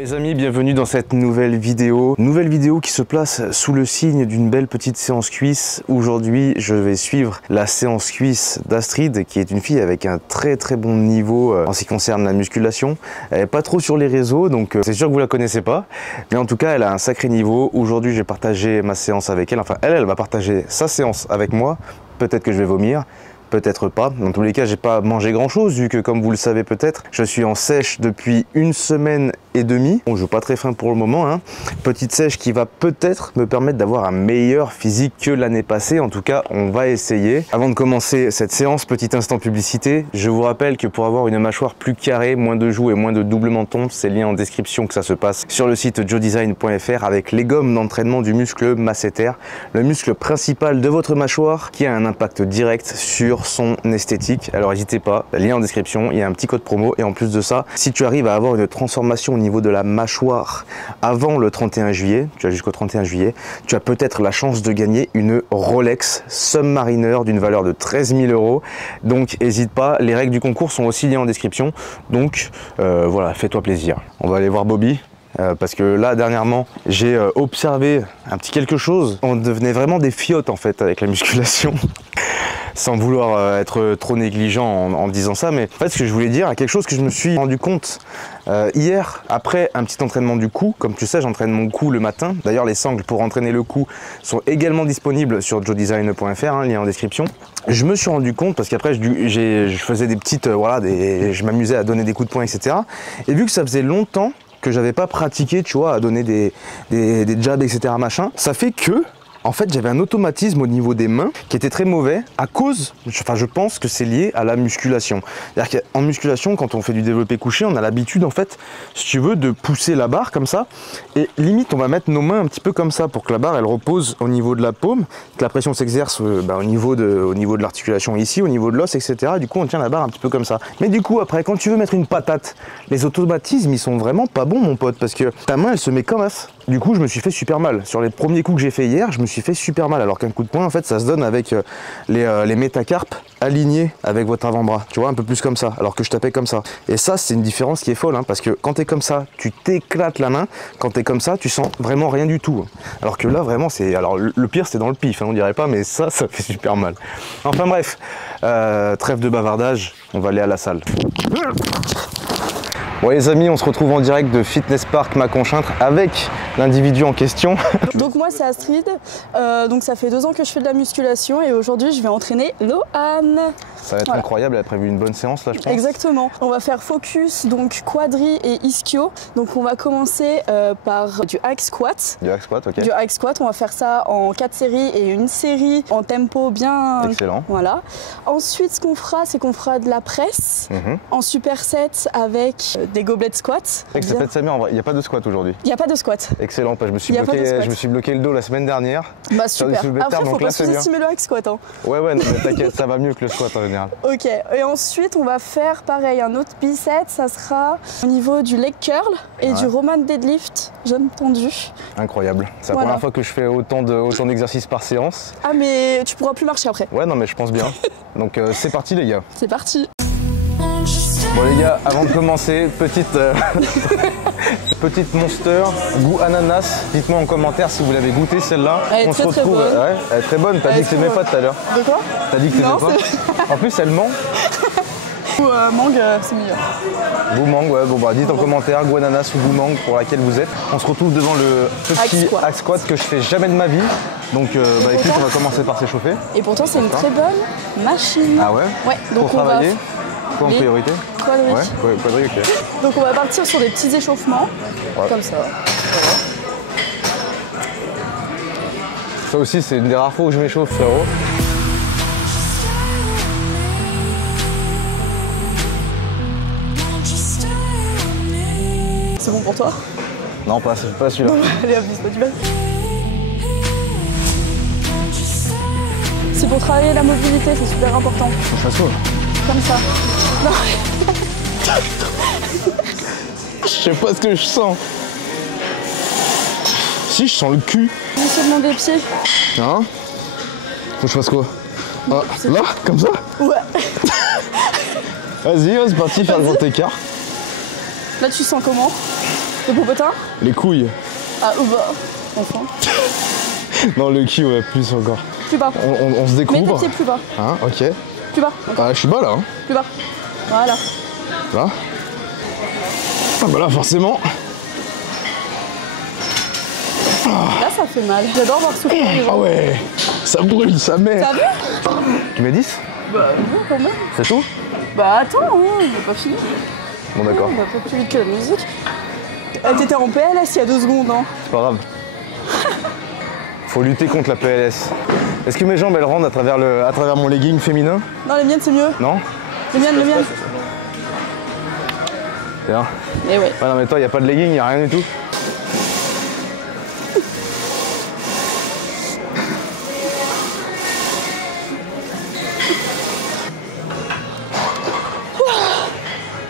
Les amis, bienvenue dans cette nouvelle vidéo. Nouvelle vidéo qui se place sous le signe d'une belle petite séance cuisse. Aujourd'hui, je vais suivre la séance cuisse d'Astrid, qui est une fille avec un très bon niveau en ce qui concerne la musculation. Elle n'est pas trop sur les réseaux, donc c'est sûr que vous la connaissez pas. Mais en tout cas, elle a un sacré niveau. Aujourd'hui, j'ai partagé ma séance avec elle. Enfin, elle va partager sa séance avec moi. Peut-être que je vais vomir. Peut-être pas. Dans tous les cas, j'ai pas mangé grand chose vu que, comme vous le savez peut-être, je suis en sèche depuis 1 semaine et demie. Bon, je veux pas très faim pour le moment, hein. Petite sèche qui va peut-être me permettre d'avoir un meilleur physique que l'année passée. En tout cas, on va essayer. Avant de commencer cette séance, petit instant publicité. Je vous rappelle que pour avoir une mâchoire plus carrée, moins de joues et moins de double menton, c'est lien en description que ça se passe sur le site joedesign.fr avec les gommes d'entraînement du muscle masséter, le muscle principal de votre mâchoire qui a un impact direct sur son esthétique. Alors n'hésitez pas, lien en description, il y a un petit code promo et en plus de ça, si tu arrives à avoir une transformation au niveau de la mâchoire avant le 31 juillet, tu as jusqu'au 31 juillet, tu as peut-être la chance de gagner une Rolex Submariner d'une valeur de 13 000 €. Donc n'hésite pas, les règles du concours sont aussi liées en description. Donc voilà, fais-toi plaisir. On va aller voir Bobby. Parce que là dernièrement j'ai observé un petit quelque chose. On devenait vraiment des fiottes en fait avec la musculation. Sans vouloir être trop négligent en disant ça, mais en fait ce que je voulais dire, quelque chose que je me suis rendu compte hier après un petit entraînement du cou. Comme tu sais, j'entraîne mon cou le matin. D'ailleurs les sangles pour entraîner le cou sont également disponibles sur joedesign.fr, hein, lien en description. Je me suis rendu compte parce qu'après je faisais des petites je m'amusais à donner des coups de poing, etc. Et vu que ça faisait longtemps que j'avais pas pratiqué, tu vois, à donner des jabs, etc. machin, ça fait que en fait, j'avais un automatisme au niveau des mains qui était très mauvais à cause, je pense que c'est lié à la musculation. C'est-à-dire qu'en musculation, quand on fait du développé couché, on a l'habitude, en fait, si tu veux, de pousser la barre comme ça. Et limite, on va mettre nos mains un petit peu comme ça pour que la barre, elle repose au niveau de la paume, que la pression s'exerce au niveau de l'articulation ici, au niveau de l'os, etc. Et du coup, on tient la barre un petit peu comme ça. Mais du coup, après, quand tu veux mettre une patate, les automatismes, ils sont vraiment pas bons, mon pote, parce que ta main, elle se met comme ça. Du coup, je me suis fait super mal. Sur les premiers coups que j'ai fait hier, je me suis fait super mal. Alors qu'un coup de poing, en fait, ça se donne avec les métacarpes alignés avec votre avant-bras. Tu vois, un peu plus comme ça, alors que je tapais comme ça. Et ça, c'est une différence qui est folle, hein, parce que quand tu es comme ça, tu t'éclates la main. Quand tu es comme ça, tu sens vraiment rien du tout. Alors que là, vraiment, c'est... Alors, le pire, c'est dans le pif, hein, on dirait pas, mais ça fait super mal. Enfin bref, trêve de bavardage, on va aller à la salle. Bon les amis, on se retrouve en direct de Fitness Park Mâcon-Cintre avec l'individu en question. Donc moi c'est Astrid, donc ça fait 2 ans que je fais de la musculation et aujourd'hui je vais entraîner Lohan. Ça va être incroyable, elle a prévu une bonne séance là je pense. Exactement, on va faire focus, donc quadri et ischio. Donc on va commencer par du hack squat. Du hack squat, ok. Du hack squat, on va faire ça en 4 séries et une série en tempo bien... Excellent. Voilà. Ensuite ce qu'on fera, c'est qu'on fera de la presse en superset avec des gobelets squats. Ça pète sa mère en vrai, il n'y a pas de squat aujourd'hui. Il n'y a pas de squat. Excellent, je me suis bloqué le dos la semaine dernière. Bah super, après faut pas sous-estimer le hack squat. Hein. Ouais, non, mais t'inquiète, ça va mieux que le squat en général. Ok, et ensuite on va faire pareil, un autre bicep, ça sera au niveau du leg curl et du Roman deadlift, jambes tendues. Incroyable, c'est la première fois que je fais autant d'exercices par séance. Ah mais tu pourras plus marcher après. Ouais, non mais je pense bien. Donc c'est parti les gars. C'est parti. Bon les gars, avant de commencer, petite monster, goût ananas. Dites-moi en commentaire si vous l'avez goûté celle-là. Elle est très bonne. Ouais, elle est très bonne, t'as dit que t'aimais pas tout à l'heure. De quoi? T'as dit que t'aimais pas. En plus elle ment. Goût mangue, c'est meilleur. Goût mangue, ouais, bon bah dites en commentaire goût ananas ou goût mangue pour laquelle vous êtes. On se retrouve devant le petit hack squat que je fais jamais de ma vie. Donc bah écoute, on va commencer par s'échauffer. Et pourtant c'est une très bonne machine. Ah ouais? Ouais, donc pour travailler. Quoi en priorité? Quadri. Ouais, quadri, ok. Donc on va partir sur des petits échauffements, comme ça. Voilà. Ça aussi, c'est une des rares fois où je m'échauffe, frérot. C'est bon pour toi? Non, pas celui-là. Allez, abuse pas du mal. C'est pour travailler la mobilité, c'est super important. Faut que je fasse quoi? Comme ça. Non. Je sais pas ce que je sens. Si, je sens le cul. Positionnement des pieds. Hein? Faut que je fasse quoi? Ah, là? Comme ça? Ouais. Vas-y, c'est parti, faire le grand écart. Là, tu sens comment? Le popotin? Les couilles. Ah, bah, enfin. Non, le cul, ouais, plus encore. Plus bas. On se découvre. Mets tes pieds plus bas. Hein, ok. Plus bas. Ah, je suis bas là. Hein. Plus bas. Voilà. Là. Ah bah là, forcément. Là, ça fait mal. J'adore voir souffrir les gens. Ah ouais, ça brûle, ça met. T'as vu? Tu mets 10? Bah, non, quand même. C'est tout? Bah, attends, on n'a pas fini. Bon, d'accord. On va pas plus vite que la musique. T'étais en PLS il y a 2 secondes, hein. C'est pas grave. Faut lutter contre la PLS. Est-ce que mes jambes, elles rendent à travers mon legging féminin? Non, les miennes, c'est mieux. Non? Les miennes. Bien. Eh ouais. Ah non, mais toi, y a pas de legging, y a rien du tout?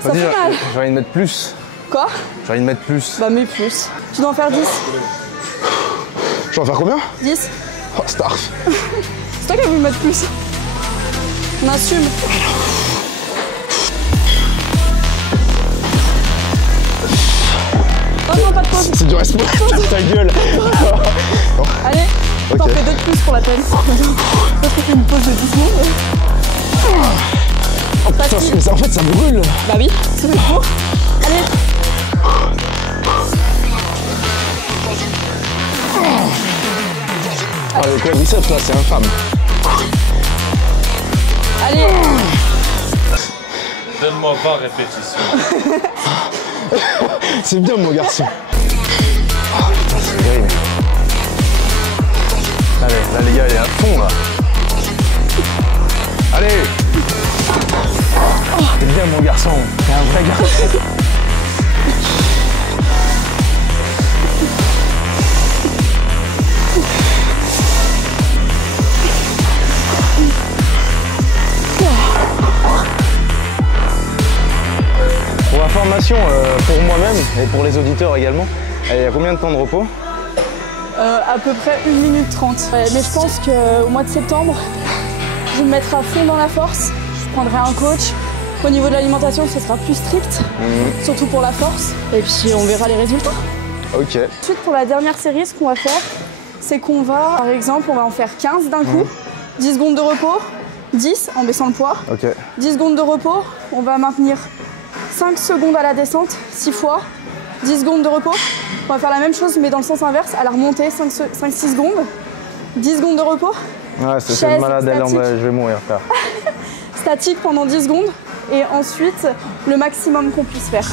Ça fait mal. J'ai envie de mettre plus. Quoi? J'ai envie de mettre plus. Bah, mais plus. Tu dois en faire 10. Je dois en faire combien? 10. Oh, Starf. C'est toi qui as voulu mettre plus. On assume. Non, pas de pause. C'est du respect. Ta gueule. Allez, Ok. t'en fais 2 de plus pour la peine. Toi, tu fais une pause de 10 secondes. Oh putain, mais en fait, ça brûle. Bah oui, c'est le cours. Allez. Ah, le quadriceps, là, c'est infâme. Allez. Donne-moi 20 répétitions. C'est bien, mon garçon. Oh, putain, c'est terrible. Allez, là, les gars, elle est à fond, là. Allez. Oh, t'es bien, mon garçon. T'es un vrai garçon. Pour information, pour moi-même et pour les auditeurs également, il y a combien de temps de repos? À peu près 1 minute 30. Ouais, mais je pense qu'au mois de septembre, je vais me mettre à fond dans la force. Je prendrai un coach. Au niveau de l'alimentation, ce sera plus strict, surtout pour la force. Et puis on verra les résultats. Ok. Ensuite, pour la dernière série, ce qu'on va faire, c'est qu'on va, par exemple, on va en faire 15 d'un coup. 10 secondes de repos, 10 en baissant le poids. Ok. 10 secondes de repos, on va maintenir 5 secondes à la descente, 6 fois. 10 secondes de repos. On va faire la même chose mais dans le sens inverse, à la remontée, 5-6 secondes. 10 secondes de repos. Ouais, c'est Chaise malade, elle, statique. je vais mourir, frère. Statique pendant 10 secondes. Et ensuite, le maximum qu'on puisse faire.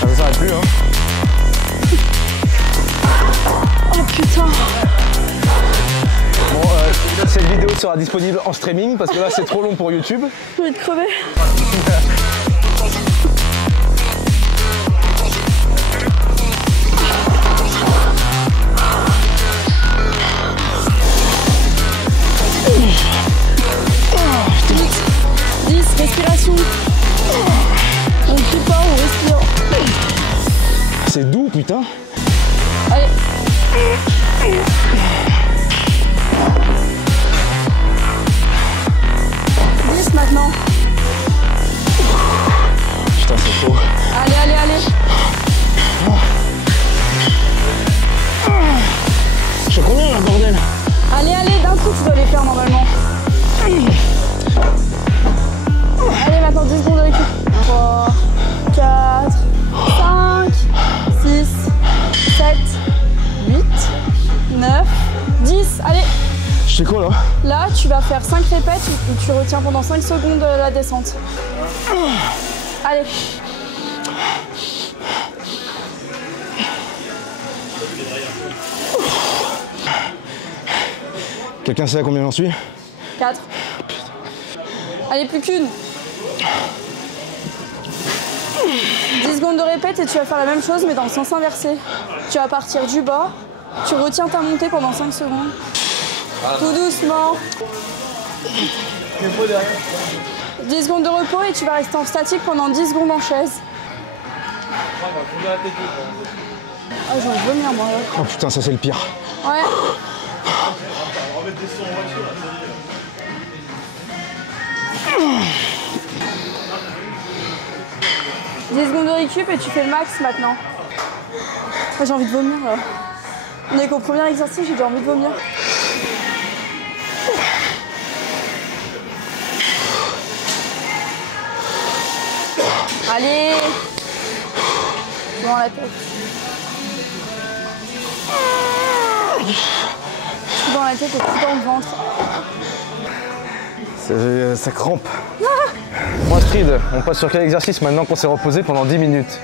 Ça s'arrête plus, hein. Oh putain! Bon, cette vidéo sera disponible en streaming parce que là, c'est trop long pour YouTube. J'ai envie de crever. Respiration. On crie pas, on respire. C'est doux, putain. Allez. 10 maintenant. Putain, c'est chaud. Allez, allez, allez. Je fais combien là, bordel? Allez, allez, d'un coup, tu dois les faire normalement. Allez, maintenant 10 secondes de récup. 3, 4, 5, 6, 7, 8, 9, 10. Allez. Je fais quoi là? Là, tu vas faire 5 répètes où tu retiens pendant 5 secondes la descente. Allez. Quelqu'un sait à combien j'en suis? 4. Allez, plus qu'une. 10 secondes de répète et tu vas faire la même chose mais dans le sens inversé. Tu vas partir du bas, tu retiens ta montée pendant 5 secondes. Tout doucement. 10 secondes de repos et tu vas rester en statique pendant 10 secondes en chaise. Ah, j'ai envie de vomir moi là. Oh putain, ça c'est le pire. Ouais. « 10 secondes de récup et tu fais le max maintenant. » J'ai envie de vomir là. On est qu'au premier exercice, j'ai déjà envie de vomir. Allez! Dans la tête. Tout dans la tête et tout dans le ventre. Ça crampe. Bon Astrid, on passe sur quel exercice maintenant qu'on s'est reposé pendant 10 minutes?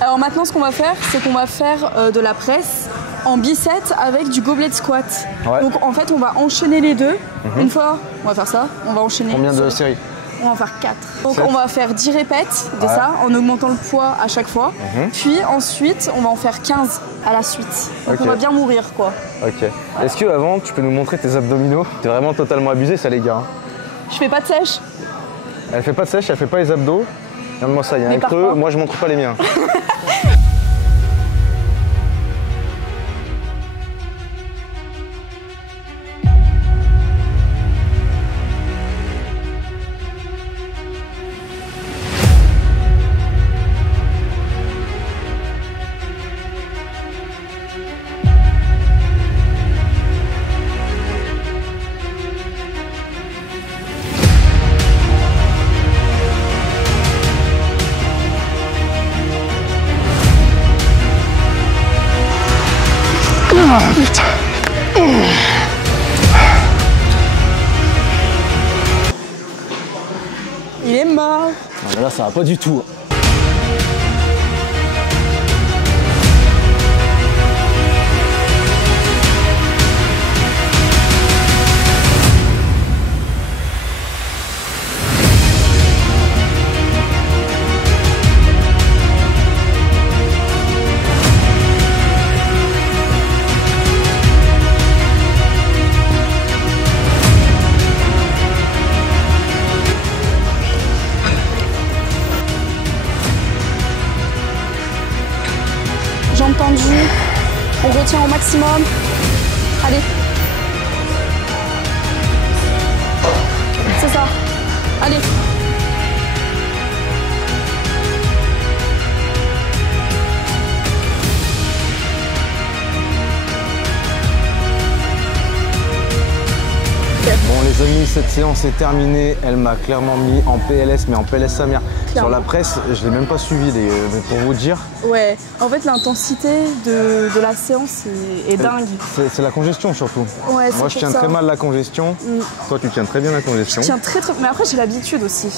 Alors maintenant ce qu'on va faire, c'est qu'on va faire de la presse en biceps avec du goblet squat. Ouais. Donc en fait on va enchaîner les deux. Une fois, on va faire ça, on va enchaîner. Combien de séries? On va en faire 4. Donc on va faire 10 répètes de ça en augmentant le poids à chaque fois. Puis ensuite on va en faire 15 à la suite. Donc on va bien mourir quoi. Ok. Est-ce que avant tu peux nous montrer tes abdominaux? T'es vraiment totalement abusé ça les gars. Je fais pas de sèche. Elle fait pas de sèche, elle fait pas les abdos. Regarde-moi ça, il y a un creux, moi je montre pas les miens. Il est mort. Non, là ça va pas du tout. Jambes tendues, on retient au maximum. Allez. C'est ça. Allez. Bon les amis, cette séance est terminée, elle m'a clairement mis en PLS, mais en PLS sa mère. Sur la presse, je l'ai même pas suivi, mais pour vous dire. Ouais, en fait l'intensité de la séance est dingue. C'est la congestion surtout. Ouais, moi je tiens très mal la congestion, toi tu tiens très bien la congestion. Je tiens très, mais après j'ai l'habitude aussi.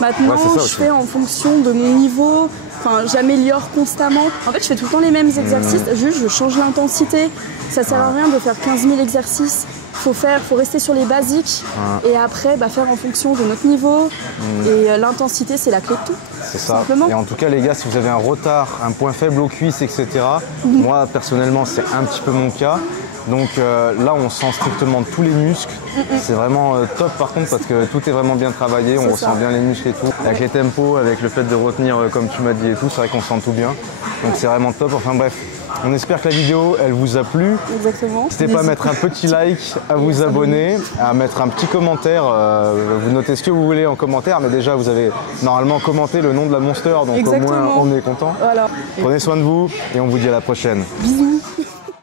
Maintenant je fais en fonction de mon niveau, enfin j'améliore constamment. En fait je fais tout le temps les mêmes exercices, juste je change l'intensité. Ça sert à rien de faire 15 000 exercices. Faut rester sur les basiques et après faire en fonction de notre niveau. Et l'intensité, c'est la clé de tout. C'est ça. Simplement. Et en tout cas, les gars, si vous avez un retard, un point faible aux cuisses, etc., moi, personnellement, c'est un petit peu mon cas. Donc là, on sent strictement tous les muscles. C'est vraiment top par contre parce que tout est vraiment bien travaillé. On ressent bien les muscles et tout. Avec les tempos, avec le fait de retenir comme tu m'as dit et tout, c'est vrai qu'on sent tout bien. Donc c'est vraiment top. Enfin bref, on espère que la vidéo, elle vous a plu. Exactement. N'hésitez pas à mettre un petit like, à vous abonner, à mettre un petit commentaire. Vous notez ce que vous voulez en commentaire. Mais déjà, vous avez normalement commenté le nom de la Monster. Donc au moins, on est content. Voilà. Prenez soin de vous et on vous dit à la prochaine. Bisous.